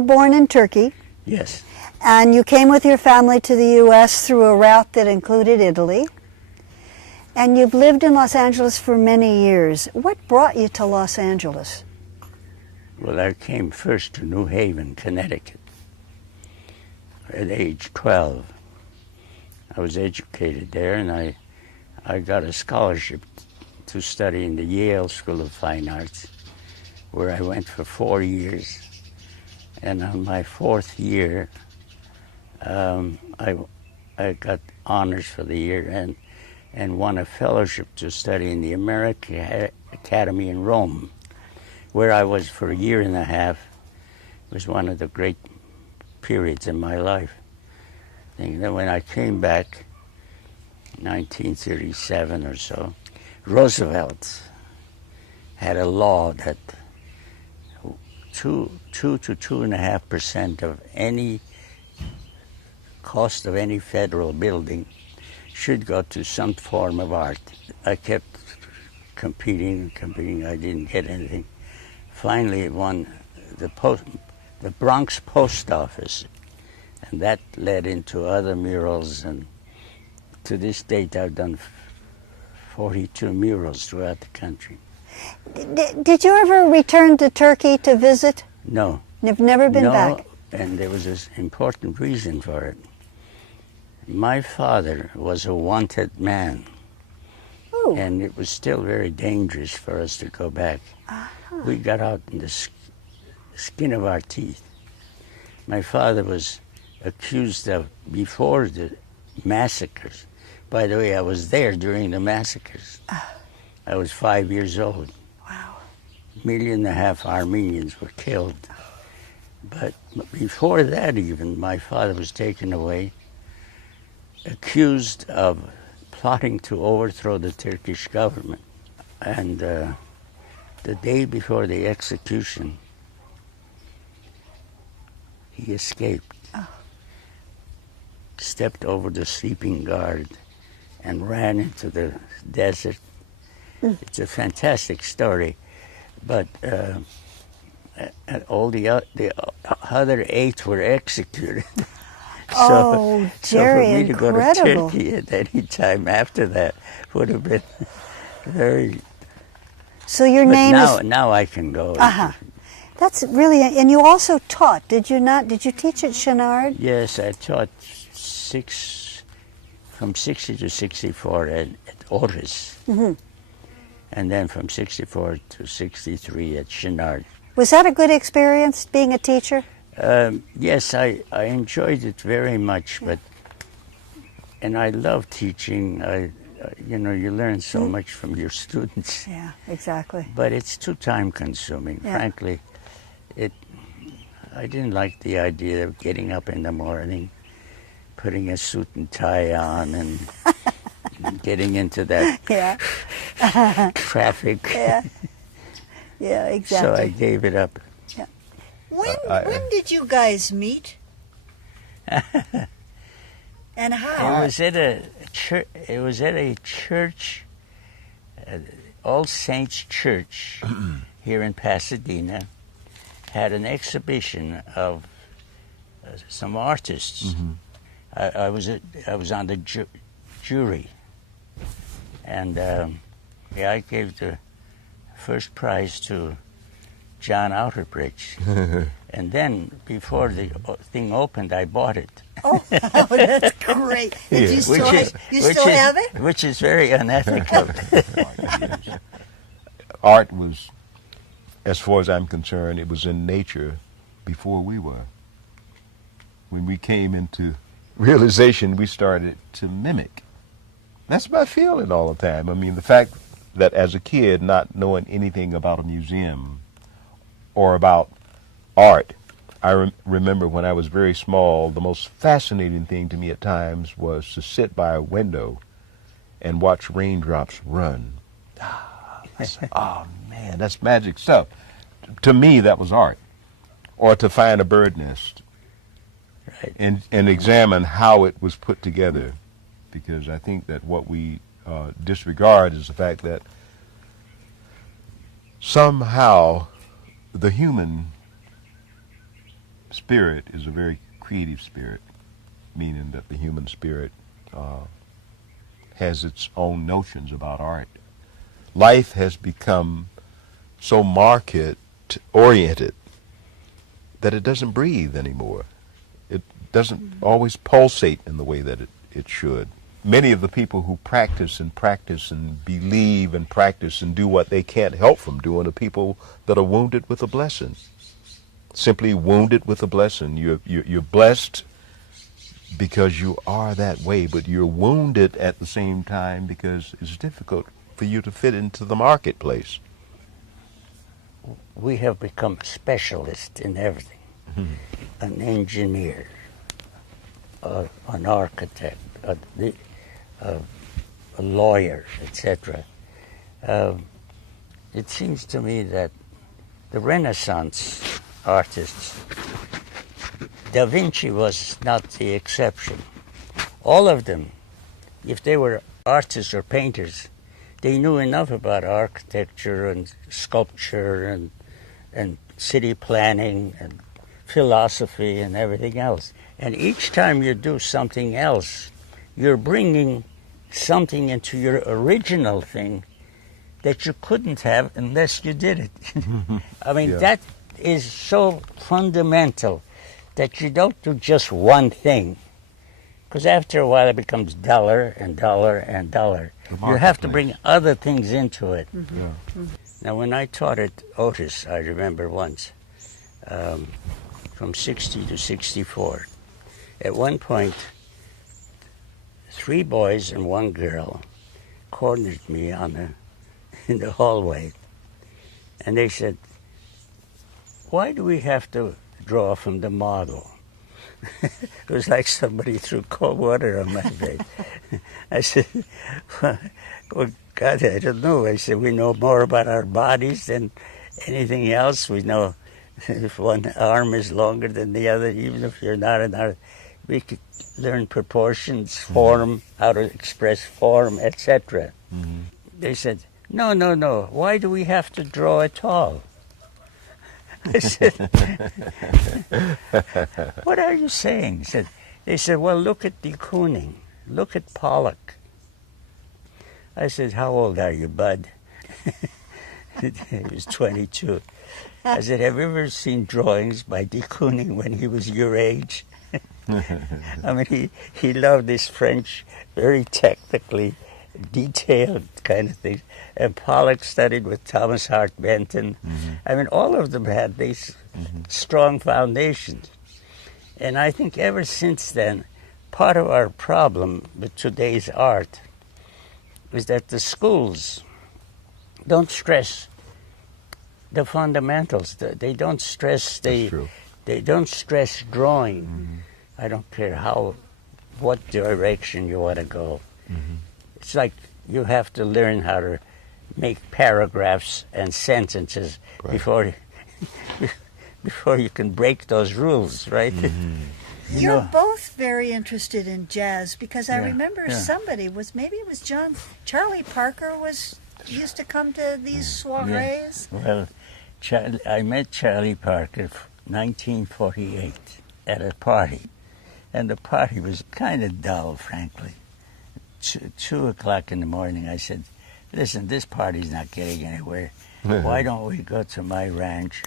were born in Turkey. Yes. And you came with your family to the U.S. through a route that included Italy. And you've lived in Los Angeles for many years. What brought you to Los Angeles? Well, I came first to New Haven, Connecticut, at age 12. I was educated there, and I got a scholarship to study in the Yale School of Fine Arts, where I went for 4 years. And on my 4th year, I got honors for the year and won a fellowship to study in the American Academy in Rome, where I was for a year and a half. It was one of the great periods in my life. And then when I came back, 1937 or so, Roosevelt had a law that 2 to 2.5% of any cost of any federal building should go to some form of art. I kept competing. I didn't get anything. Finally, it won the Bronx Post Office, and that led into other murals. And to this date, I've done 42 murals throughout the country. Did you ever return to Turkey to visit? No. You've never been back? No, and there was an important reason for it. My father was a wanted man, Ooh. And it was still very dangerous for us to go back. Uh-huh. We got out in the skin of our teeth. My father was accused of, before the massacres. By the way, I was there during the massacres. I was 5 years old. Wow. 1.5 million Armenians were killed. But before that even, my father was taken away, accused of plotting to overthrow the Turkish government. And the day before the execution, he escaped, stepped over the sleeping guard, and ran into the desert. It's a fantastic story, but all the other 8 were executed. Oh, Jerry, so for me to go to incredible. Turkey at any time after that would have been very... So your But name is... now I can go. Uh-huh. That's really... And you also taught, did you not? Did you teach at Chenard? Yes, I taught from 60 to 64 at Otis. Mm-hmm. And then from 64 to 63 at Chenard. Was that a good experience, being a teacher? Yes, I enjoyed it very much, and I love teaching. You learn so much from your students. Yeah, exactly. But it's too time-consuming. Yeah. Frankly, I didn't like the idea of getting up in the morning, putting a suit and tie on, and getting into that traffic. Yeah. Yeah, exactly. So I gave it up. Yeah. When did you guys meet? And how? It was at a church. It was at a church, All Saints Church, here in Pasadena. Had an exhibition of some artists. Mm-hmm. I was on the jury, and I gave the first prize to John Outterbridge. And then, before the thing opened, I bought it. Oh, that's great. And you still, have it? Which is very unethical. Art was, as far as I'm concerned, it was in nature before we were. When we came into realization, we started to mimic. That's my feeling all the time. I mean, the fact that as a kid, not knowing anything about a museum or about art, I remember when I was very small, the most fascinating thing to me at times was to sit by a window and watch raindrops run. Oh, man, that's magic stuff. To me, that was art. Or to find a bird nest and examine how it was put together. Because I think that what we disregard is the fact that somehow the human spirit is a very creative spirit, meaning that the human spirit has its own notions about art. Life has become so market-oriented that it doesn't breathe anymore. It doesn't always pulsate in the way that it should. Many of the people who practice and believe and practice and do what they can't help from doing are people that are wounded with a blessing. Simply wounded with a blessing. You're blessed because you are that way, but you're wounded at the same time because it's difficult for you to fit into the marketplace. We have become specialists in everything. An engineer, an architect, a lawyer, etc. It seems to me that the Renaissance artists, Da Vinci was not the exception. All of them, if they were artists or painters, they knew enough about architecture and sculpture and city planning and philosophy and everything else. And each time you do something else, you're bringing something into your original thing that you couldn't have unless you did it. I mean, that is so fundamental that you don't do just one thing. Because after a while it becomes duller and duller and duller. You have to bring other things into it. Now, when I taught at Otis, I remember once, from 60 to 64, at one point, 3 boys and 1 girl cornered me in the hallway. And they said, "Why do we have to draw from the model?" It was like somebody threw cold water on my face. I said, "Well, God, I don't know." I said, "We know more about our bodies than anything else. We know if one arm is longer than the other, even if you're not an artist. We could learn proportions, form, how to express form, etc." They said, no. Why do we have to draw at all?" I said, "What are you saying?" They said, "Well, look at de Kooning. Look at Pollock." I said, "How old are you, bud?" He was 22. I said, "Have you ever seen drawings by de Kooning when he was your age?" I mean, he loved this French, very technically detailed kind of things. And Pollock studied with Thomas Hart Benton. I mean, all of them had these strong foundations. And I think ever since then, part of our problem with today's art is that the schools don't stress the fundamentals. They don't stress they don't stress drawing. I don't care what direction you want to go. It's like you have to learn how to make paragraphs and sentences before you can break those rules, right? You're both very interested in jazz because I remember somebody maybe it was Charlie Parker used to come to these soirees. Well, I met Charlie Parker in 1948 at a party, and the party was kind of dull, frankly. 2 o'clock in the morning, I said, "Listen, this party's not getting anywhere. Why don't we go to my ranch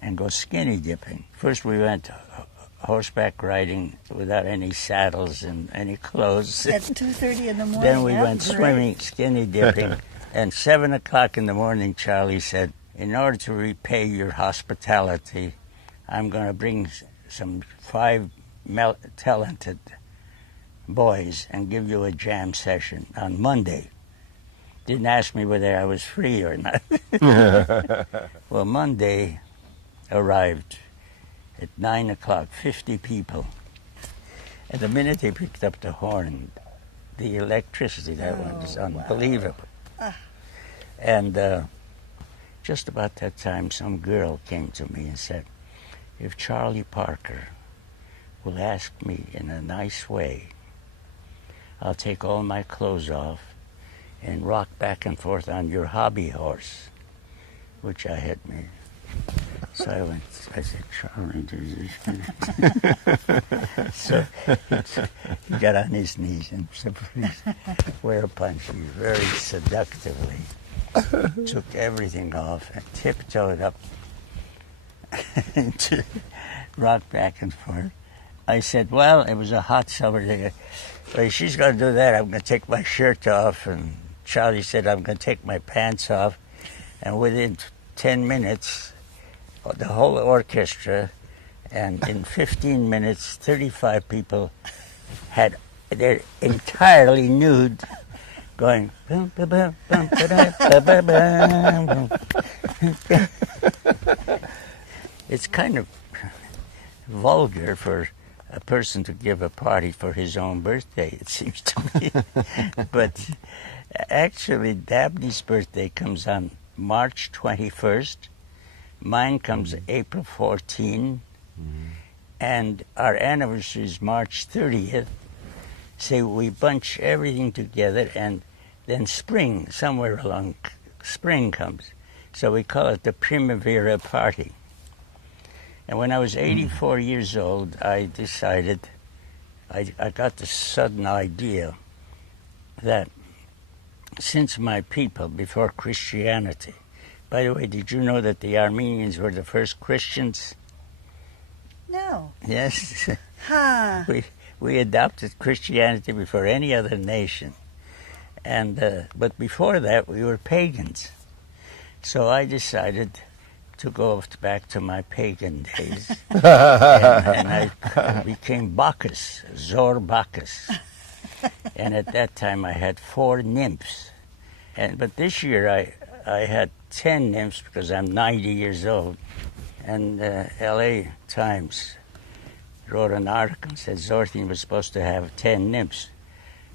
and go skinny dipping?" First we went horseback riding without any saddles and any clothes. At 2:30 in the morning. Then we went swimming, skinny dipping. And 7 o'clock in the morning, Charlie said, "In order to repay your hospitality, I'm going to bring some 5 talented boys and give you a jam session on Monday." Didn't ask me whether I was free or not. Well, Monday arrived at 9 o'clock, 50 people. And the minute they picked up the horn, the electricity that one was unbelievable. And just about that time, some girl came to me and said, "If Charlie Parker will ask me in a nice way, I'll take all my clothes off and rock back and forth on your hobby horse," which I had made. So I said, Charlie, do this. So he got on his knees and said, please, whereupon she very seductively took everything off and tiptoed up to rock back and forth. I said, well, it was a hot summer day. Well, she's going to do that. I'm going to take my shirt off. And Charlie said, I'm going to take my pants off. And within 10 minutes, the whole orchestra, and in 15 minutes, 35 people they're entirely nude, going, bum, ba, bum, bum, ba, da, ba, ba, bum, bum. It's kind of vulgar for a person to give a party for his own birthday, it seems to me. But actually, Dabney's birthday comes on March 21st. Mine comes April 14, and our anniversary is March 30th. So we bunch everything together, and then spring, somewhere along spring comes. So we call it the Primavera Party. And when I was 84 years old, I decided, I got the sudden idea that since my people, before Christianity, by the way, did you know that the Armenians were the first Christians? No. Yes. Huh. We adopted Christianity before any other nation. And but before that, we were pagans. So I decided to go back to my pagan days. and I became Bacchus, Zor Bacchus. And at that time, I had 4 nymphs. But this year, I had 10 nymphs because I'm 90 years old. And L.A. Times wrote an article and said Zorthian was supposed to have 10 nymphs.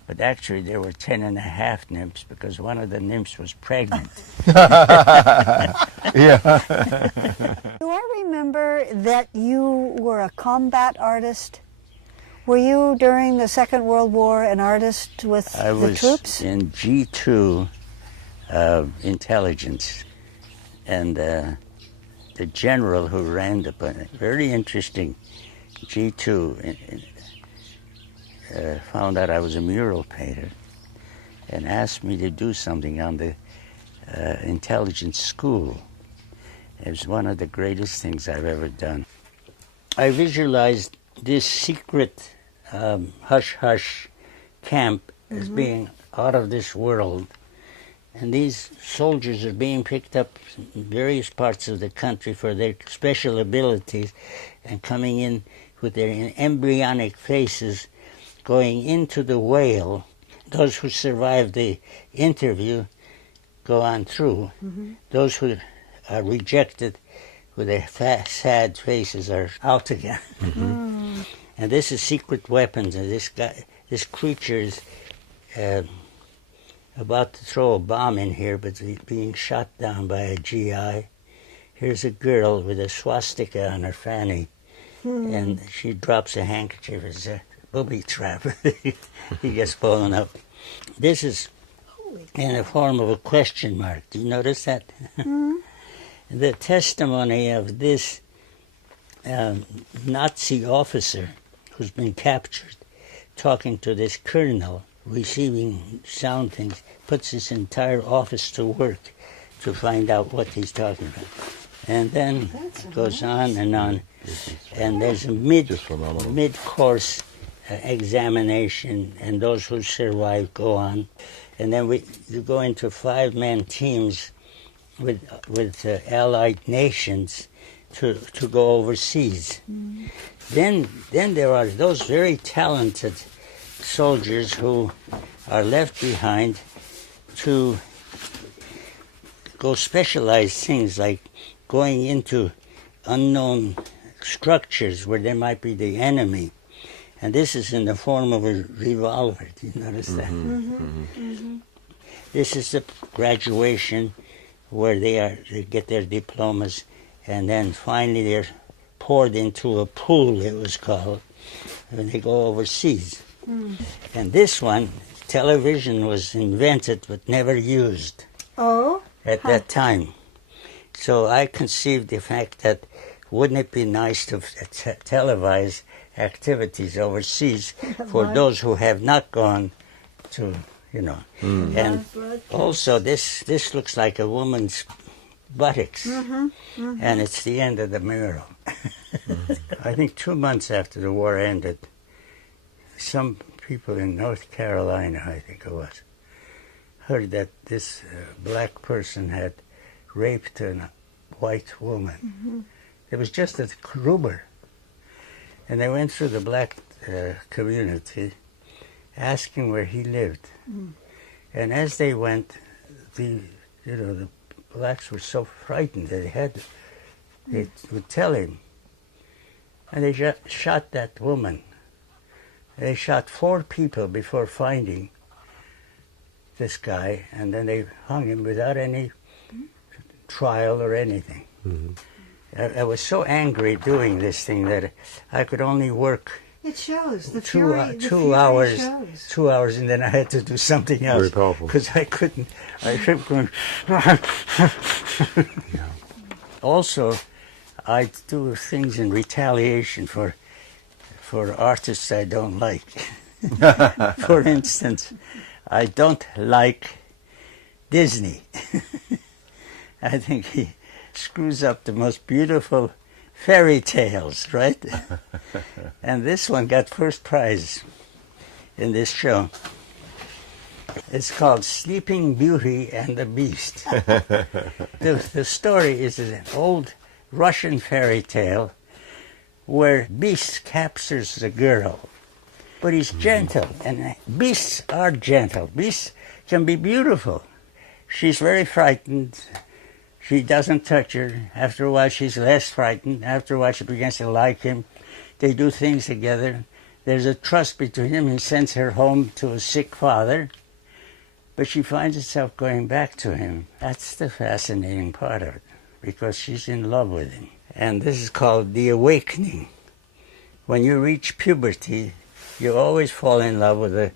But actually, there were 10 and a half nymphs because one of the nymphs was pregnant. Yeah. Do I remember that you were a combat artist? Were you, during the Second World War, an artist with the troops? I was in G2 intelligence, and the general who ran the very interesting G2 found out I was a mural painter and asked me to do something on the intelligence school. It was one of the greatest things I've ever done. I visualized this secret hush-hush camp as being out of this world. And these soldiers are being picked up in various parts of the country for their special abilities and coming in with their embryonic faces, going into the whale. Those who survive the interview go on through. Those who are rejected with their sad faces are out again. And this is secret weapons, and this creature is about to throw a bomb in here, but he's being shot down by a GI. Here's a girl with a swastika on her fanny, and she drops a handkerchief. It's a booby trap. He gets blown up. This is in the form of a question mark. Do you notice that? The testimony of this Nazi officer who's been captured, talking to this colonel, receiving sound things, puts his entire office to work to find out what he's talking about. And then it goes on and on. And there's a mid-course examination, and those who survive go on. And then you go into 5-man teams with allied nations to go overseas. Then there are those very talented soldiers who are left behind to go specialized things like going into unknown structures where there might be the enemy. And this is in the form of a revolver. Do you notice that? This is the graduation where they get their diplomas, and then finally they're poured into a pool, it was called, and they go overseas. And this one, television was invented but never used at that time. So I conceived the fact that wouldn't it be nice to televise activities overseas for those who have not gone to, you know. And also this looks like a woman's buttocks, and it's the end of the mural. I think 2 months after the war ended, some people in North Carolina, I think it was, heard that this black person had raped a white woman. It was just a rumor. And they went through the black community asking where he lived. And as they went, the blacks were so frightened that they would tell him. And they shot that woman. They shot 4 people before finding this guy, and then they hung him without any trial or anything. I was so angry doing this thing that I could only work. It shows the two hours, shows. 2 hours, and then I had to do something else. Very powerful. Because I couldn't. I kept going. Also, I do things in retaliation for artists I don't like. For instance, I don't like Disney. I think he screws up the most beautiful fairy tales, right? And this one got first prize in this show. It's called Sleeping Beauty and the Beast. The story is an old Russian fairy tale where Beast captures the girl. But he's gentle, and beasts are gentle. Beasts can be beautiful. She's very frightened. She doesn't touch her. After a while, she's less frightened. After a while, she begins to like him. They do things together. There's a trust between them. He sends her home to a sick father. But she finds herself going back to him. That's the fascinating part of it, because she's in love with him. And this is called the awakening. When you reach puberty, you always fall in love with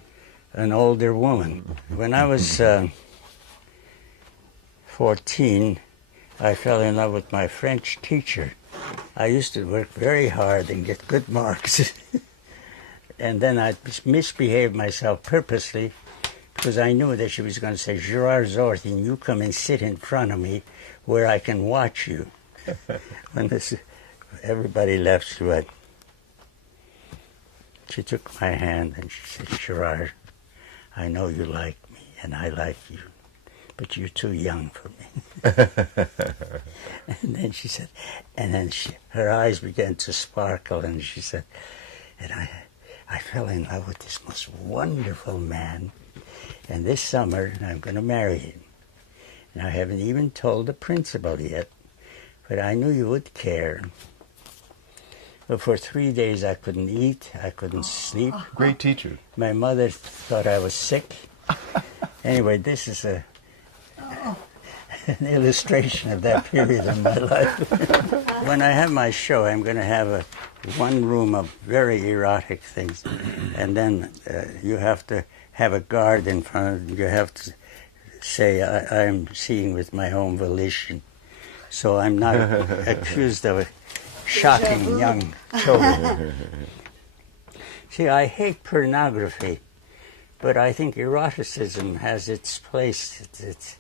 an older woman. When I was 14, I fell in love with my French teacher. I used to work very hard and get good marks. And then I'd misbehave myself purposely because I knew that she was going to say, Gerard Zorthian, you come and sit in front of me where I can watch you. When everybody left, she took my hand and she said, Gerard, I know you like me and I like you, but you're too young for me. And then she said, her eyes began to sparkle, and she said, and I fell in love with this most wonderful man, and this summer I'm going to marry him. And I haven't even told the principal yet, but I knew you would care. But for 3 days I couldn't eat, I couldn't sleep. Great teacher. My mother thought I was sick. Anyway, this is an illustration of that period in my life. When I have my show, I'm going to have one room of very erotic things, and then you have to have a guard in front of you. You have to say, I'm seeing with my own volition. So I'm not accused of shocking young children. See, I hate pornography, but I think eroticism has its place. It's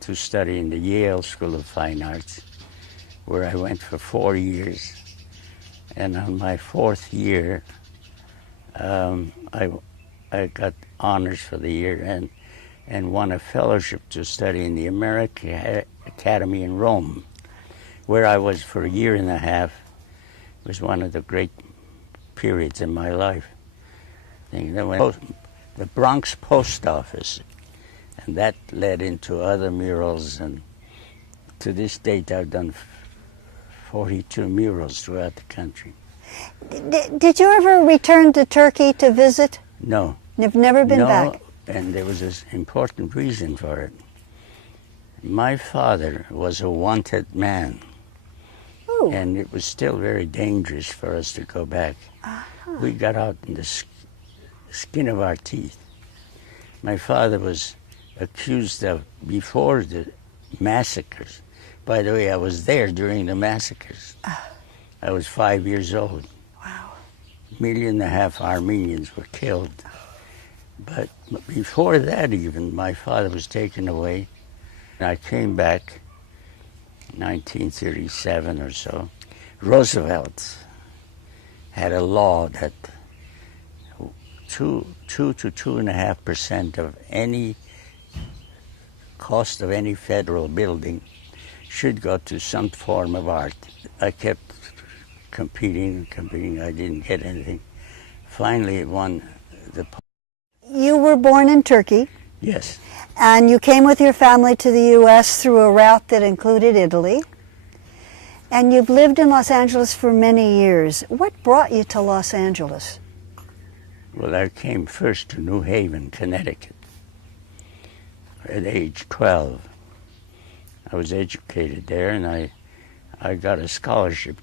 to study in the Yale School of Fine Arts, where I went for 4 years. And on my 4th year, I got honors for the year and won a fellowship to study in the American Academy in Rome, where I was for a year and a half. It was one of the great periods in my life. The Bronx Post Office, and that led into other murals, and to this date I've done 42 murals throughout the country. Did you ever return to Turkey to visit? No. You've never been back? And there was an important reason for it. My father was a wanted man. And it was still very dangerous for us to go back. We got out skin of our teeth. My father was accused of, before the massacres. By the way, I was there during the massacres. I was 5 years old. Wow. 1.5 million Armenians were killed. But before that even, my father was taken away. I came back in 1937 or so. Roosevelt had a law that 2 to 2.5% of any cost of any federal building should go to some form of art. I kept competing. I didn't get anything. Finally, it won the. You were born in Turkey. Yes. And you came with your family to the U.S. through a route that included Italy. And you've lived in Los Angeles for many years. What brought you to Los Angeles? Well, I came first to New Haven, Connecticut, at age 12. I was educated there, and I got a scholarship